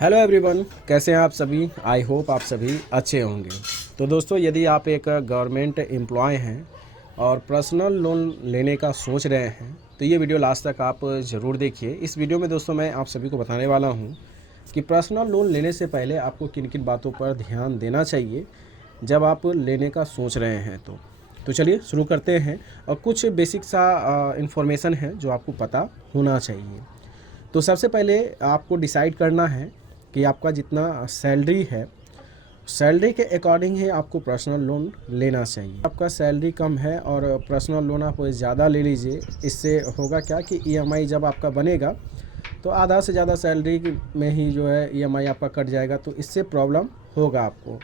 Hello everyone, कैसे हैं आप सभी। आई होप आप सभी अच्छे होंगे। तो दोस्तों, यदि आप एक गवर्नमेंट एम्प्लॉय हैं और पर्सनल लोन लेने का सोच रहे हैं तो ये वीडियो लास्ट तक आप ज़रूर देखिए। इस वीडियो में दोस्तों मैं आप सभी को बताने वाला हूँ कि पर्सनल लोन लेने से पहले आपको किन किन बातों पर ध्यान देना चाहिए जब आप लेने का सोच रहे हैं। तो चलिए शुरू करते हैं। और कुछ बेसिक सा इन्फॉर्मेशन है जो आपको पता होना चाहिए। तो सबसे पहले आपको डिसाइड करना है कि आपका जितना सैलरी है, सैलरी के अकॉर्डिंग ही आपको पर्सनल लोन लेना चाहिए। आपका सैलरी कम है और पर्सनल लोन आप ज़्यादा ले लीजिए, इससे होगा क्या कि ईएमआई जब आपका बनेगा तो आधा से ज़्यादा सैलरी में ही जो है ईएमआई आपका कट जाएगा, तो इससे प्रॉब्लम होगा आपको।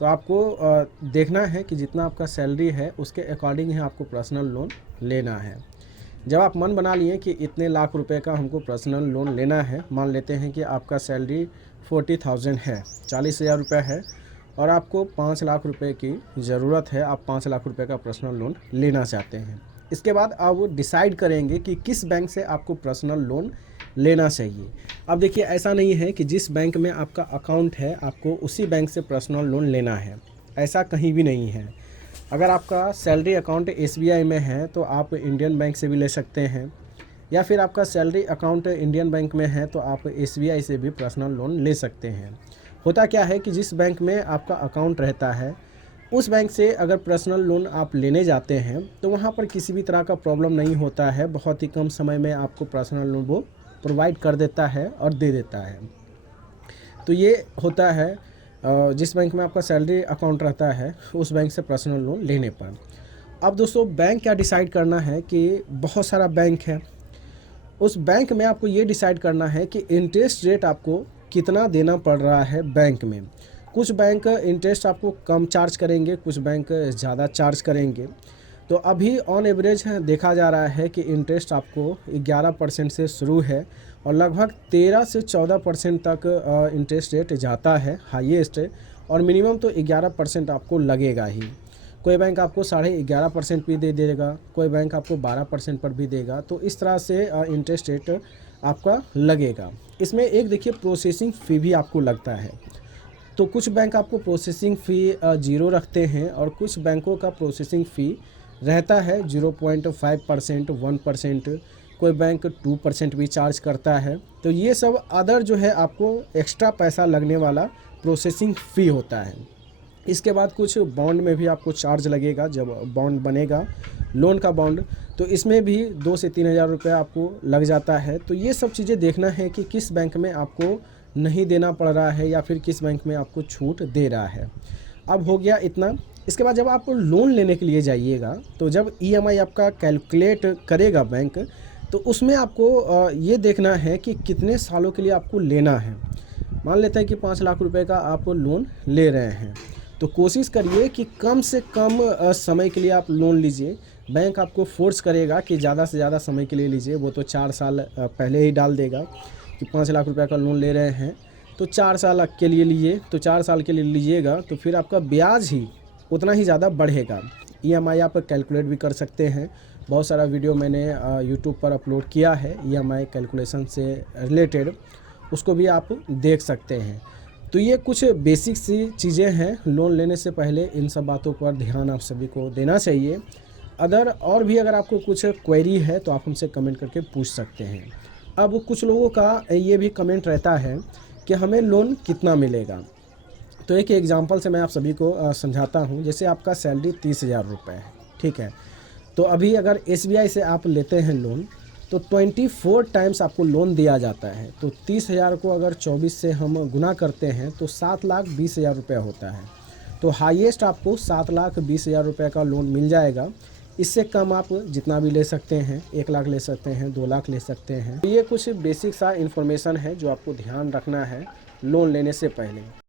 तो आपको देखना है कि जितना आपका सैलरी है उसके अकॉर्डिंग ही आपको पर्सनल लोन लेना है। जब आप मन बना लिए कि इतने लाख रुपए का हमको पर्सनल लोन लेना है, मान लेते हैं कि आपका सैलरी 40,000 है, 40,000 रुपये है और आपको 5 लाख रुपए की ज़रूरत है, आप 5 लाख रुपए का पर्सनल लोन लेना चाहते हैं। इसके बाद आप वो डिसाइड करेंगे कि किस बैंक से आपको पर्सनल लोन लेना चाहिए। अब देखिए, ऐसा नहीं है कि जिस बैंक में आपका अकाउंट है आपको उसी बैंक से पर्सनल लोन लेना है, ऐसा कहीं भी नहीं है। अगर आपका सैलरी अकाउंट एसबीआई में है तो आप इंडियन बैंक से भी ले सकते हैं, या फिर आपका सैलरी अकाउंट इंडियन बैंक में है तो आप एसबीआई से भी पर्सनल लोन ले सकते हैं। होता क्या है कि जिस बैंक में आपका अकाउंट रहता है उस बैंक से अगर पर्सनल लोन आप लेने जाते हैं तो वहाँ पर किसी भी तरह का प्रॉब्लम नहीं होता है, बहुत ही कम समय में आपको पर्सनल लोन वो प्रोवाइड कर देता है और दे देता है। तो ये होता है जिस बैंक में आपका सैलरी अकाउंट रहता है उस बैंक से पर्सनल लोन लेने पर। अब दोस्तों, बैंक क्या डिसाइड करना है कि बहुत सारा बैंक है, उस बैंक में आपको ये डिसाइड करना है कि इंटरेस्ट रेट आपको कितना देना पड़ रहा है बैंक में। कुछ बैंक इंटरेस्ट आपको कम चार्ज करेंगे, कुछ बैंक ज़्यादा चार्ज करेंगे। तो अभी ऑन एवरेज देखा जा रहा है कि इंटरेस्ट आपको 11% से शुरू है और लगभग 13 से 14% तक इंटरेस्ट रेट जाता है हाईएस्ट, और मिनिमम तो 11% आपको लगेगा ही। कोई बैंक आपको 11.5% भी दे देगा, कोई बैंक आपको 12% पर भी देगा। तो इस तरह से इंटरेस्ट रेट आपका लगेगा। इसमें एक देखिए, प्रोसेसिंग फ़ी भी आपको लगता है। तो कुछ बैंक आपको प्रोसेसिंग फ़ी 0 रखते हैं और कुछ बैंकों का प्रोसेसिंग फ़ी रहता है 0.5%, 1%, कोई बैंक 2% भी चार्ज करता है। तो ये सब अदर जो है आपको एक्स्ट्रा पैसा लगने वाला प्रोसेसिंग फ़ी होता है। इसके बाद कुछ बॉन्ड में भी आपको चार्ज लगेगा, जब बॉन्ड बनेगा लोन का बॉन्ड, तो इसमें भी 2 से 3 हज़ार रुपये आपको लग जाता है। तो ये सब चीज़ें देखना है कि किस बैंक में आपको नहीं देना पड़ रहा है या फिर किस बैंक में आपको छूट दे रहा है। अब हो गया इतना। इसके बाद जब आप लोन लेने के लिए जाइएगा तो जब ईएमआई आपका कैलकुलेट करेगा बैंक, तो उसमें आपको ये देखना है कि कितने सालों के लिए आपको लेना है। मान लेते हैं कि 5 लाख रुपए का आप लोन ले रहे हैं, तो कोशिश करिए कि कम से कम समय के लिए आप लोन लीजिए। बैंक आपको फोर्स करेगा कि ज़्यादा से ज़्यादा समय के लिए लीजिए, वो तो 4 साल पहले ही डाल देगा कि 5 लाख रुपए का लोन ले रहे हैं तो 4 साल के लिए लीजिए। तो 4 साल के लिए लीजिएगा तो फिर आपका ब्याज ही उतना ही ज़्यादा बढ़ेगा। ईएमआई आप कैलकुलेट भी कर सकते हैं, बहुत सारा वीडियो मैंने यूट्यूब पर अपलोड किया है ईएमआई कैलकुलेशन से रिलेटेड, उसको भी आप देख सकते हैं। तो ये कुछ बेसिक सी चीज़ें हैं, लोन लेने से पहले इन सब बातों पर ध्यान आप सभी को देना चाहिए। और भी अगर आपको कुछ क्वेरी है तो आप हमसे कमेंट करके पूछ सकते हैं। अब कुछ लोगों का ये भी कमेंट रहता है कि हमें लोन कितना मिलेगा। तो एक एग्जांपल से मैं आप सभी को समझाता हूँ। जैसे आपका सैलरी 30,000 रुपये है, ठीक है। तो अभी अगर एसबीआई से आप लेते हैं लोन तो 24 टाइम्स आपको लोन दिया जाता है। तो 30,000 को अगर 24 से हम गुना करते हैं तो 7,20,000 रुपये होता है। तो हाईएस्ट आपको 7,20,000 रुपये का लोन मिल जाएगा। इससे कम आप जितना भी ले सकते हैं, 1 लाख ले सकते हैं, 2 लाख ले सकते हैं। तो ये कुछ बेसिक सा इन्फॉर्मेशन है जो आपको ध्यान रखना है लोन लेने से पहले।